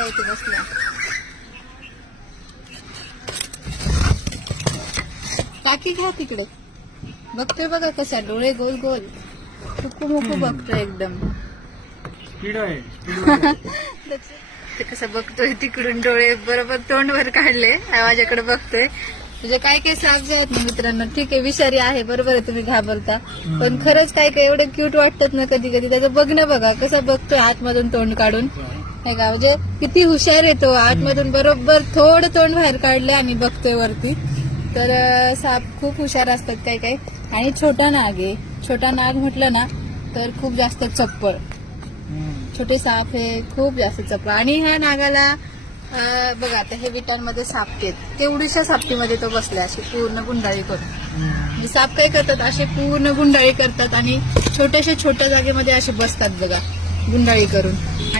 काय इथे बसला. काकी घ्या तिकडे. बघतोय बघा कसा डोळे गोल गोल मुकू मुकू बघतोय एकदम. ते कसं बघतोय तिकडून डोळे बरोबर तोंडवर काढले माझ्याकडे बघतोय. म्हणजे काय काय साप जे आहेत ना मित्रांनो, ठीक आहे विषारी आहे बरोबर आहे, तुम्ही घाबरता, पण खरंच काय काय एवढे क्यूट वाटतात ना कधी कधी. त्याचं बघणं बघा कसं बघतोय आतमधून तोंड काढून, नाही का, म्हणजे किती हुशार येतो. आतमधून बरोबर थोडं तोंड बाहेर काढले आणि बघतोय वरती. तर साप खूप हुशार असतात काय काय. आणि छोटा नाग आहे. छोटा नाग म्हटलं ना तर खूप जास्त चप्पळ. छोटे साप हे खूप जास्त चप्पळ. आणि ह्या नागाला बघा आता हे विटांमध्ये सापटे आहेत, तेवढ्याशा सापटीमध्ये तो बसलाय अशी पूर्ण गुंडाळी करून. म्हणजे साप काय करतात, असे पूर्ण गुंडाळी करतात आणि छोट्याशा छोट्या जागेमध्ये असे बसतात बघा गुंडाळी करून.